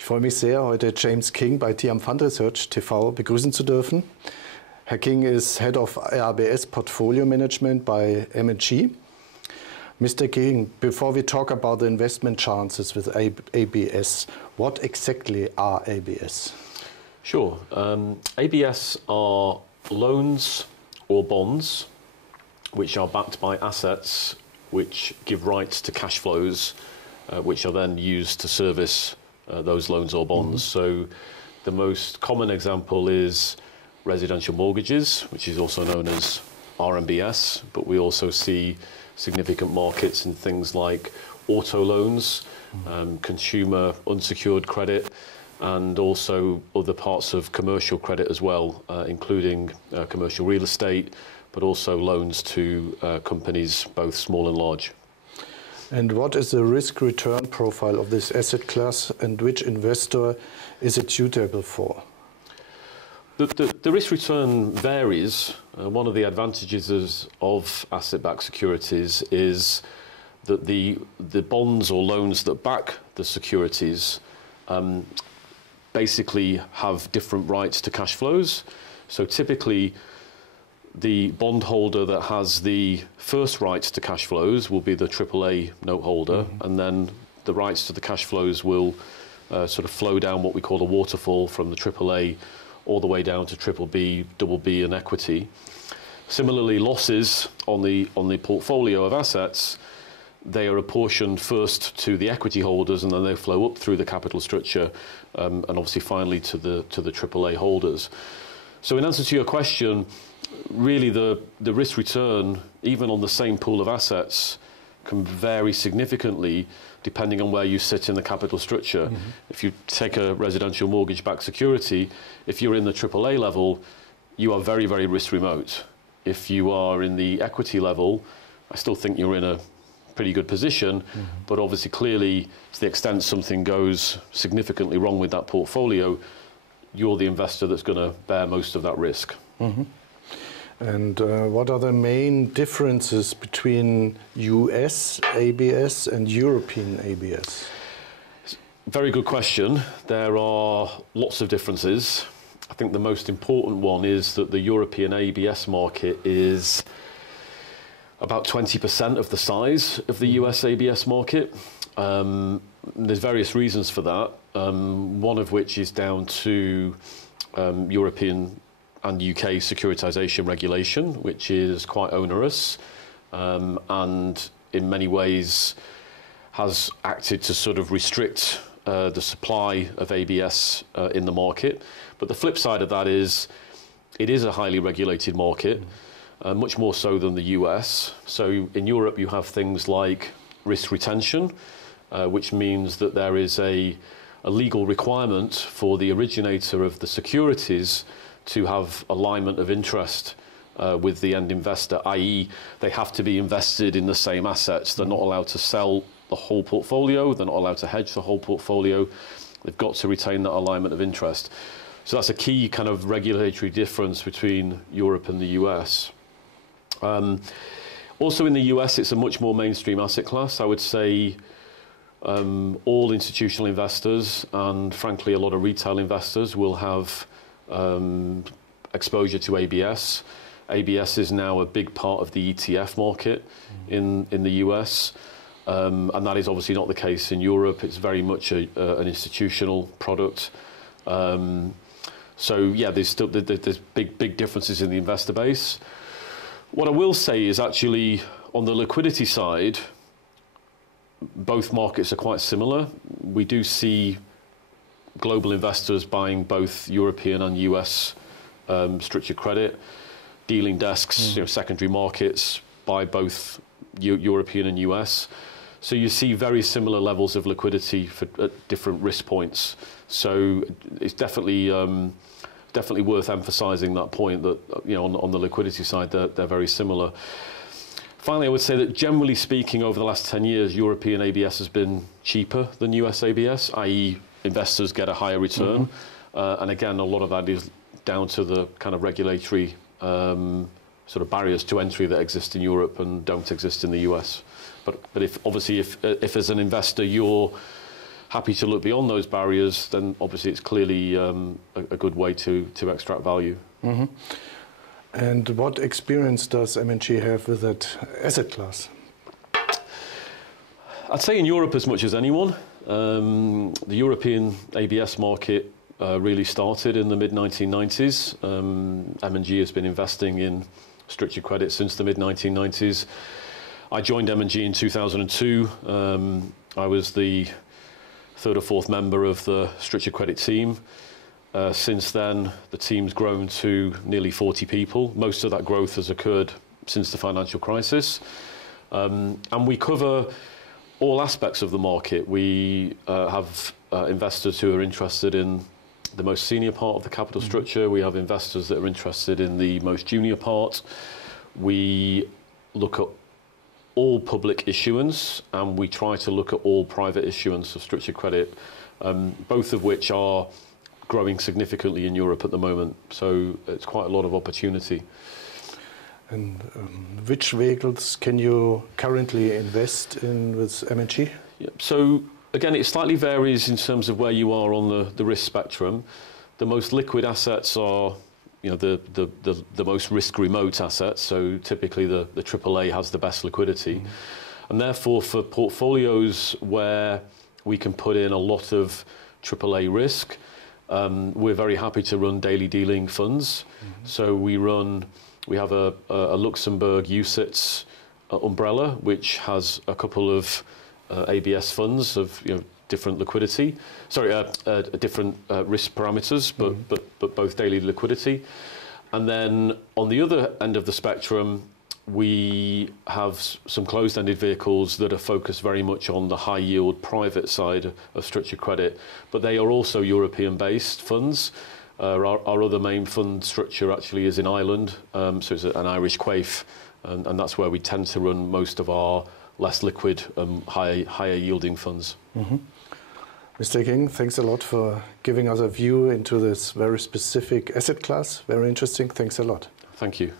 Ich freue mich sehr, heute James King bei TM Fund Research TV begrüßen zu dürfen. Herr King is Head of ABS Portfolio Management by M&G. Mr. King, before we talk about the investment chances with ABS, what exactly are ABS? Sure. ABS are loans or bonds which are backed by assets which give rights to cash flows which are then used to service those loans or bonds. So the most common example is residential mortgages, which is also known as RMBS, but we also see significant markets in things like auto loans, consumer unsecured credit, and also other parts of commercial credit as well, including commercial real estate, but also loans to companies both small and large. And what is the risk-return profile of this asset class, and which investor is it suitable for? The risk-return varies. One of the advantages of asset-backed securities is that the bonds or loans that back the securities basically have different rights to cash flows. So typically, the bondholder that has the first rights to cash flows will be the AAA note holder, and then the rights to the cash flows will sort of flow down what we call a waterfall from the AAA all the way down to BBB, BB and equity. Similarly, losses on the portfolio of assets, they are apportioned first to the equity holders, and then they flow up through the capital structure, and obviously finally to the AAA holders. So in answer to your question, really the risk return, even on the same pool of assets, can vary significantly depending on where you sit in the capital structure. If you take a residential mortgage-backed security, if you're in the AAA level, you are very, very risk remote. If you are in the equity level, I still think you're in a pretty good position, but obviously clearly to the extent something goes significantly wrong with that portfolio, you're the investor that's going to bear most of that risk. And what are the main differences between US ABS and European ABS? Very good question. There are lots of differences. I think the most important one is that the European ABS market is about 20% of the size of the US ABS market. There's various reasons for that, one of which is down to European and UK securitization regulation, which is quite onerous and in many ways has acted to sort of restrict the supply of ABS in the market. But the flip side of that is it is a highly regulated market, much more so than the US. So in Europe you have things like risk retention, which means that there is a legal requirement for the originator of the securities to have alignment of interest with the end investor, i.e. they have to be invested in the same assets. They're not allowed to sell the whole portfolio, they're not allowed to hedge the whole portfolio, they've got to retain that alignment of interest. So that's a key kind of regulatory difference between Europe and the US. Also in the US it's a much more mainstream asset class. I would say all institutional investors and frankly a lot of retail investors will have exposure to ABS. ABS is now a big part of the ETF market in the US, and that is obviously not the case in Europe. It's very much an institutional product. So yeah, there's big differences in the investor base. What I will say is actually on the liquidity side, both markets are quite similar. We do see global investors buying both European and US structured credit. Dealing desks, secondary markets buy both European and US. So you see very similar levels of liquidity at different risk points. So it's definitely worth emphasizing that point that on the liquidity side they're very similar. Finally, I would say that generally speaking over the last 10 years, European ABS has been cheaper than US ABS, i.e. investors get a higher return. And again, a lot of that is down to the kind of regulatory sort of barriers to entry that exist in Europe and don't exist in the US. But if obviously if as an investor you're happy to look beyond those barriers, then obviously it's clearly a good way to extract value. Mm-hmm. And what experience does M&G have with that asset class? I'd say in Europe as much as anyone. The European ABS market really started in the mid-1990s. M&G has been investing in structured credit since the mid-1990s. I joined M&G in 2002. I was the third or fourth member of the structured credit team. Since then, the team's grown to nearly 40 people. Most of that growth has occurred since the financial crisis. And we cover all aspects of the market. We have investors who are interested in the most senior part of the capital structure. We have investors that are interested in the most junior part. We look at all public issuance, and we try to look at all private issuance of structured credit, both of which are growing significantly in Europe at the moment. So it's quite a lot of opportunity. And which vehicles can you currently invest in with M&G? Yeah, so again, it slightly varies in terms of where you are on the risk spectrum. The most liquid assets are, you know, the most risk remote assets. So typically the AAA has the best liquidity. And therefore for portfolios where we can put in a lot of AAA risk, we're very happy to run daily dealing funds. So we have a Luxembourg UCITS umbrella, which has a couple of ABS funds of, you know, different liquidity. Different risk parameters, but both daily liquidity. And then on the other end of the spectrum, we have some closed-ended vehicles that are focused very much on the high-yield private side of structured credit, but they are also European-based funds. Our other main fund structure actually is in Ireland, so it's an Irish quaif, and that's where we tend to run most of our less liquid, higher-yielding funds. Mr. King, thanks a lot for giving us a view into this very specific asset class. Very interesting. Thanks a lot. Thank you.